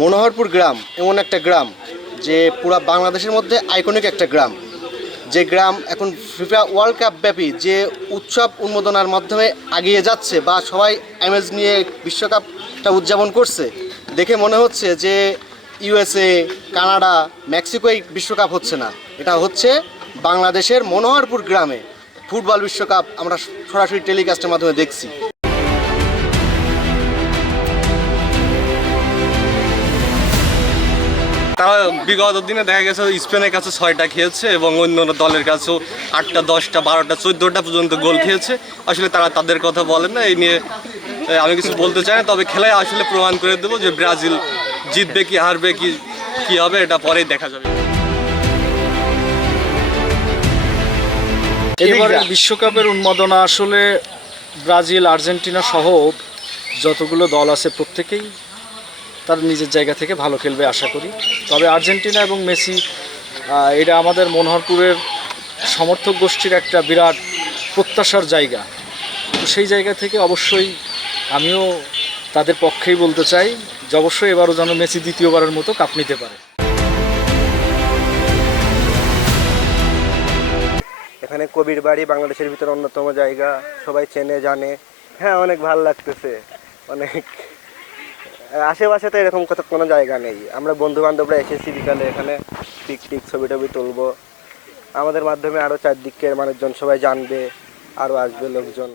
মনোহরপুর গ্রাম এমন একটা গ্রাম যে পুরো বাংলাদেশের মধ্যে আইকনিক একটা গ্রাম, যে গ্রাম এখন ফিফা ওয়ার্ল্ড কাপ ব্যাপী যে উৎসব উন্মোদনার মাধ্যমে এগিয়ে যাচ্ছে বা সবাই আমেজ নিয়ে বিশ্বকাপটা উদযাপন করছে, দেখে মনে হচ্ছে যে ইউএসএ, কানাডা, মেক্সিকোয় বিশ্বকাপ হচ্ছে না, এটা হচ্ছে বাংলাদেশের মনোহরপুর গ্রামে ফুটবল বিশ্বকাপ আমরা সরাসরি টেলিকাস্টের মাধ্যমে দেখছি। তারা বিগত দিনে দেখা গেছে স্পেনের কাছে 6টা খেয়েছে এবং অন্য দলের কাছেও 8টা, 10টা, 12টা, 14টা পর্যন্ত গোল খেয়েছে। আসলে তারা তাদের কথা বলেন না, এই নিয়ে আমি কিছু বলতে চাই না। তবে খেলায় আসলে প্রমাণ করে দেবো যে ব্রাজিল জিতবে কি হারবে কি হবে এটা পরেই দেখা যাবে। এবারের বিশ্বকাপের উন্মাদনা আসলে ব্রাজিল, আর্জেন্টিনা সহ যতগুলো দল আছে প্রত্যেকেই তার নিজের জায়গা থেকে ভালো খেলবে আশা করি। তবে আর্জেন্টিনা এবং মেসি এটা আমাদের মনোহরপুরের সমর্থক গোষ্ঠীর একটা বিরাট প্রত্যাশার জায়গা। তো সেই জায়গা থেকে অবশ্যই আমিও তাদের পক্ষেই বলতে চাই যে অবশ্যই এবারও যেন মেসি দ্বিতীয়বারের মতো কাপ নিতে পারে। এখানে কবির বাড়ি বাংলাদেশের ভিতরে অন্যতম জায়গা, সবাই চেনে জানে। হ্যাঁ, অনেক ভালো লাগতেছে। অনেক আশেপাশে তো এরকম কোনো জায়গা নেই। আমরা বন্ধু বান্ধবরা এসেছি বিকালে, এখানে পিকনিক ছবি টবি তুলবো। আমাদের মাধ্যমে আরও চারদিকের মানুষজন সবাই জানবে, আরও আসবে লোকজন।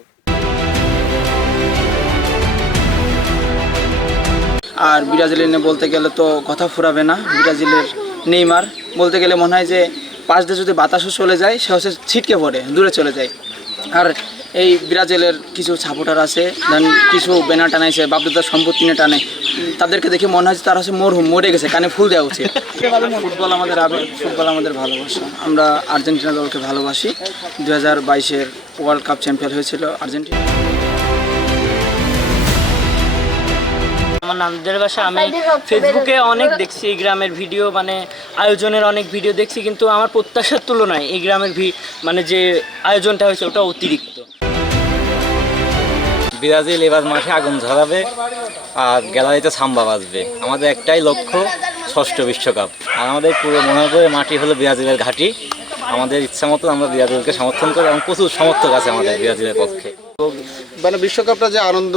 আর ব্রাজিলের নিয়ে বলতে গেলে তো কথা ফুরাবে না। ব্রাজিলের নেইমার বলতে গেলে মনে হয় যে পাশ দিয়ে যদি বাতাসও চলে যায় সে হচ্ছে ছিটকে পড়ে দূরে চলে যায়। আর এই ব্রাজিলের কিছু সাপোর্টার আছে, দেন কিছু ব্যানার টানাইছে, বাপদাদার সম্পত্তি নিয়ে টানে, তাদেরকে দেখে মনে হয় যে তারা হচ্ছে মরে গেছে, কানে ফুল দেওয়া উচিত। ফুটবল আমাদের আবেগ, ফুটবল আমাদের ভালোবাসা। আমরা আর্জেন্টিনা দলকে ভালোবাসি। 2022-এর ওয়ার্ল্ড কাপ চ্যাম্পিয়ন হয়েছিল আর্জেন্টিনা। আমার নামদের বাসা। আমি ফেসবুকে অনেক দেখছি এই গ্রামের ভিডিও, মানে আয়োজনের অনেক ভিডিও দেখছি, কিন্তু আমার প্রত্যাশার তুলনায় এই গ্রামের মানে যে আয়োজনটা হয়েছে ওটা অতিরিক্ত। ব্রাজিল এবার মাঠে আগুন ঝরাবে আর গ্যালারিতে সাম্বা বাজবে। আমাদের একটাই লক্ষ্য, ষষ্ঠ বিশ্বকাপ। আর আমাদের পুরো মনোহরপুরের মাটি হলো ব্রাজিলের ঘাঁটি। আমাদের ইচ্ছা মতো আমরা ব্রাজিলকে সমর্থন করি এবং প্রচুর সমর্থক আছে আমাদের ব্রাজিলের পক্ষে। মানে বিশ্বকাপটা যে আনন্দ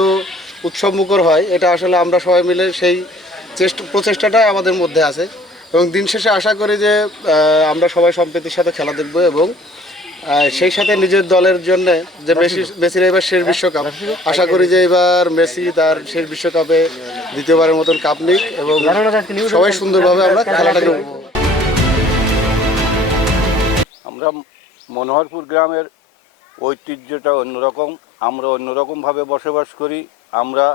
উৎসব মুখর হয়, এটা আসলে আমরা সবাই মিলে সেই প্রচেষ্টাটাই আমাদের মধ্যে আছে। এবং দিন শেষে আশা করি যে আমরা সবাই সম্প্রীতির সাথে খেলা দেখব এবং সেই সাথে নিজের দলের জন্য যে মেসির এবার শেষ বিশ্বকাপ, আশা করি যে এবার মেসি তার শেষ বিশ্বকাপে দ্বিতীয়বারের মতন কাপ নিক এবং সবাই সুন্দরভাবে আমরা খেলাটাকে। আমরা মনোহরপুর গ্রামের ঐতিহ্যটা অন্যরকম, আমরা অন্যরকমভাবে বসবাস করি। আমরা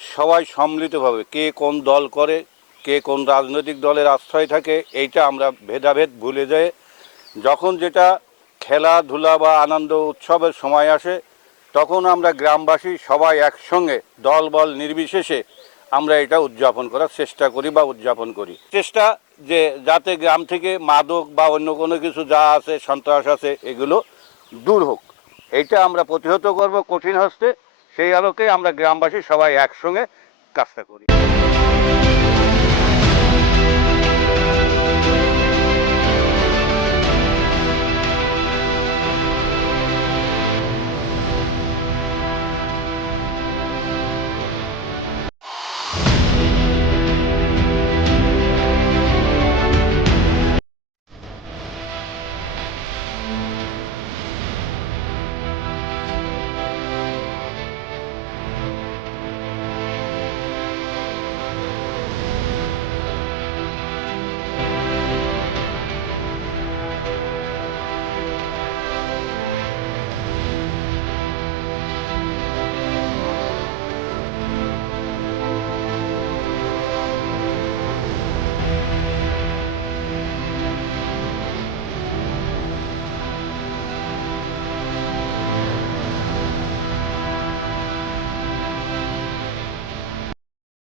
সবাই সম্মিলিতভাবে, কে কোন দল করে, কে কোন রাজনৈতিক দলের আশ্রয় থাকে, এইটা আমরা ভেদাভেদ ভুলে যাই। যখন যেটা খেলাধুলা বা আনন্দ উৎসবের সময় আসে, তখন আমরা গ্রামবাসী সবাই একসঙ্গে দল বল নির্বিশেষে আমরা এটা উদযাপন করার চেষ্টা করি বা উদযাপন করি। চেষ্টা যে যাতে গ্রাম থেকে মাদক বা অন্য কোনো কিছু যা আছে, সন্ত্রাস আছে, এগুলো দূর হোক, এইটা আমরা প্রতিহত করব কঠিন হস্তে। সেই আলোকে আমরা গ্রামবাসী সবাই একসঙ্গে কাজটা করি।